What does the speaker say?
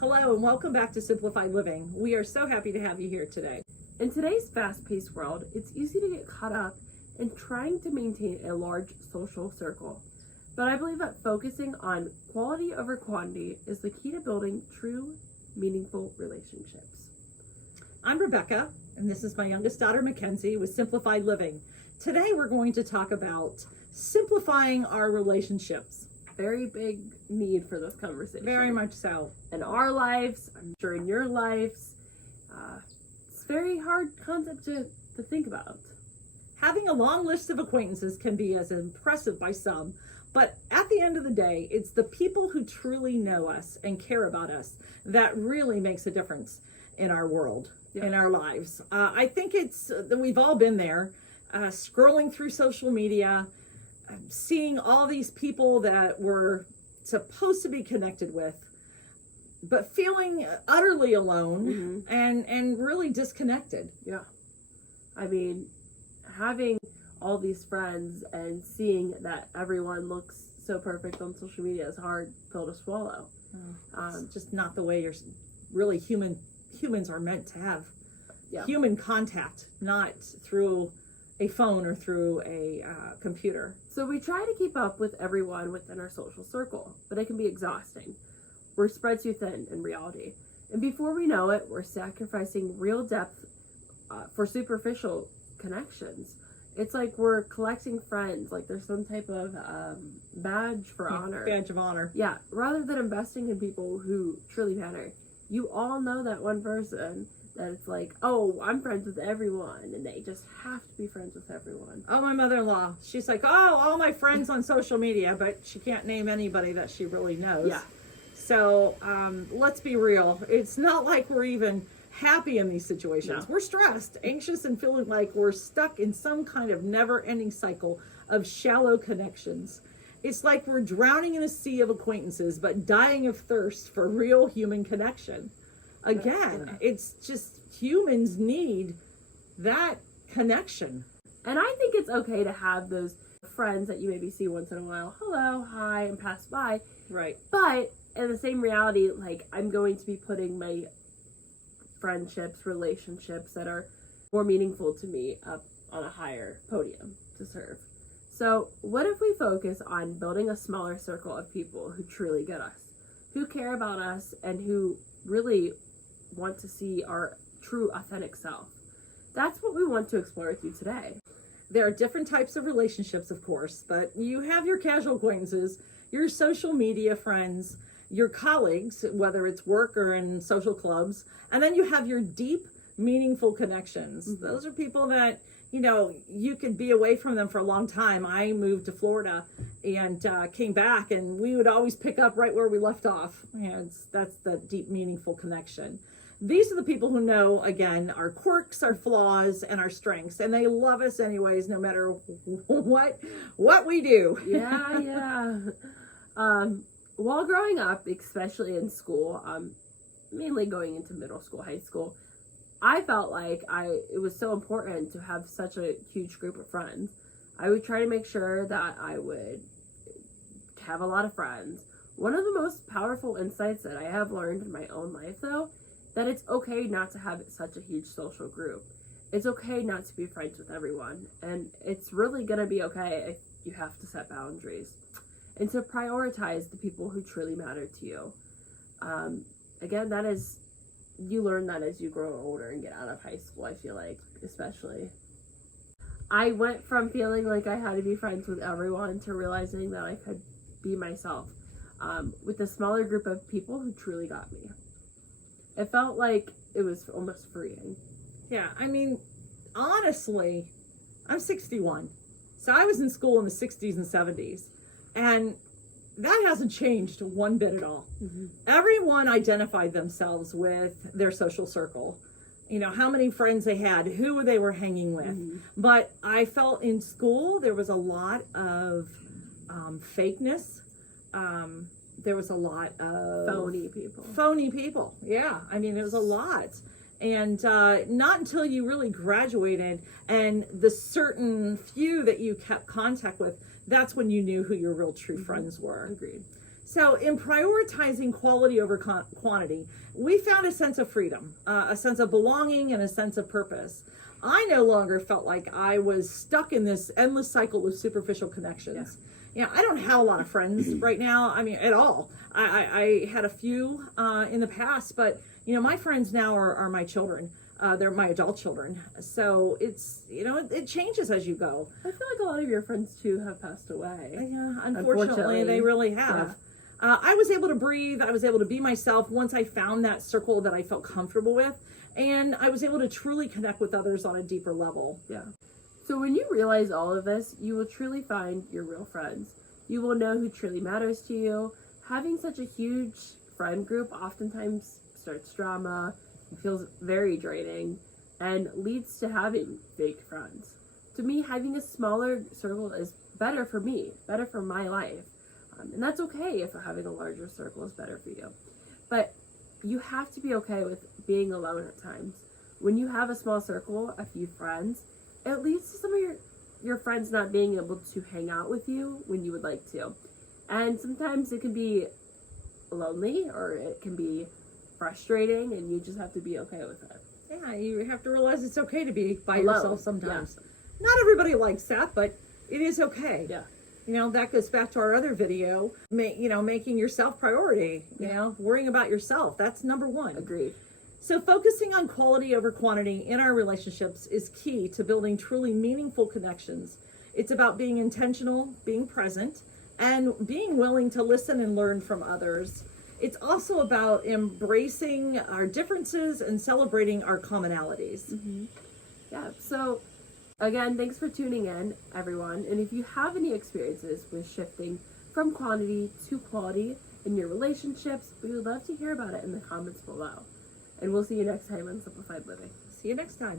Hello and welcome back to Simplified Living. We are so happy to have you here today. In today's fast-paced world, it's easy to get caught up in trying to maintain a large social circle. But I believe that focusing on quality over quantity is the key to building true, meaningful relationships. I'm Rebecca, and this is my youngest daughter, Mackenzie, with Simplified Living. Today we're going to talk about simplifying our relationships. Very big need for this conversation. Very much so. In our lives, I'm sure in your lives, it's a very hard concept to think about. Having a long list of acquaintances can be as impressive by some, but at the end of the day, it's the people who truly know us and care about us that really makes a difference in our world, in our lives. I think we've all been there, scrolling through social media, seeing all these people that we're supposed to be connected with, but feeling utterly alone and really disconnected. Yeah. I mean, having all these friends and seeing that everyone looks so perfect on social media is a hard pill to swallow. It's just not the way humans are meant to have human contact, not through a phone or through a computer. So we try to keep up with everyone within our social circle, but it can be exhausting. We're spread too thin in reality. And before we know it, we're sacrificing real depth for superficial connections. It's like we're collecting friends, like there's some type of badge for honor. Badge of honor. Yeah, rather than investing in people who truly matter. You all know that one person that it's like, oh, I'm friends with everyone, and they just have to be friends with everyone. Oh, my mother-in-law, she's like, oh, all my friends on social media, but she can't name anybody that she really knows. Yeah. So let's be real. It's not like we're even happy in these situations. No. We're stressed, anxious, and feeling like we're stuck in some kind of never-ending cycle of shallow connections. It's like we're drowning in a sea of acquaintances, but dying of thirst for real human connection. Again, it's just humans need that connection. And I think it's okay to have those friends that you maybe see once in a while. Hello, hi, and pass by. Right. But in the same reality, like, I'm going to be putting my friendships, relationships that are more meaningful to me up on a higher podium to serve. So what if we focus on building a smaller circle of people who truly get us, who care about us, and who really want to see our true authentic self? That's what we want to explore with you today. There are different types of relationships, of course, but you have your casual acquaintances, your social media friends, your colleagues, whether it's work or in social clubs, and then you have your deep, meaningful connections. Those are people that, you could be away from them for a long time. I moved to Florida and came back, and we would always pick up right where we left off. That's the deep, meaningful connection. These are the people who know, again, our quirks, our flaws, and our strengths, and they love us anyways, no matter what we do. Yeah. While growing up, especially in school, mainly going into middle school, high school, I felt like it was so important to have such a huge group of friends. I would try to make sure that I would have a lot of friends. One of the most powerful insights that I have learned in my own life, though, that it's okay not to have such a huge social group. It's okay not to be friends with everyone. And it's really going to be okay if you have to set boundaries. And to prioritize the people who truly matter to you. Again, you learn that as you grow older and get out of high school, I feel like, especially. I went from feeling like I had to be friends with everyone to realizing that I could be myself with a smaller group of people who truly got me. It felt like it was almost freeing. Yeah, I mean, honestly, I'm 61. So I was in school in the 60s and 70s. And that hasn't changed one bit at all. Everyone identified themselves with their social circle. How many friends they had, who they were hanging with. But I felt in school there was a lot of fakeness. There was a lot of phony people. Yeah, I mean, there was a lot. And not until you really graduated and the certain few that you kept contact with, that's when you knew who your real true friends were. Agreed. So in prioritizing quality over quantity, we found a sense of freedom, a sense of belonging, and a sense of purpose. I no longer felt like I was stuck in this endless cycle of superficial connections. Yeah. I don't have a lot of friends right now. I mean, at all. I had a few in the past, but my friends now are my children. They're my adult children. So it's, it changes as you go. I feel like a lot of your friends too have passed away. Yeah, unfortunately. They really have. Yeah. I was able to breathe. I was able to be myself once I found that circle that I felt comfortable with. And I was able to truly connect with others on a deeper level. Yeah. So when you realize all of this, you will truly find your real friends. You will know who truly matters to you. Having such a huge friend group oftentimes starts drama, feels very draining, and leads to having fake friends. To me, having a smaller circle is better for me, better for my life. And that's okay if having a larger circle is better for you. But you have to be okay with being alone at times. When you have a small circle, a few friends, it leads to some of your friends not being able to hang out with you when you would like to. And sometimes it can be lonely or it can be frustrating, and you just have to be okay with it. Yeah, you have to realize it's okay to be by Alone. yourself sometimes. Yeah. Not everybody likes that, but it is okay. Yeah. That goes back to our other video, making yourself priority, worrying about yourself. That's number one. Agreed. So focusing on quality over quantity in our relationships is key to building truly meaningful connections. It's about being intentional, being present, and being willing to listen and learn from others. It's also about embracing our differences and celebrating our commonalities. Mm-hmm. Yeah, so again, thanks for tuning in, everyone. And if you have any experiences with shifting from quantity to quality in your relationships, we would love to hear about it in the comments below. And we'll see you next time on Simplified Living. See you next time.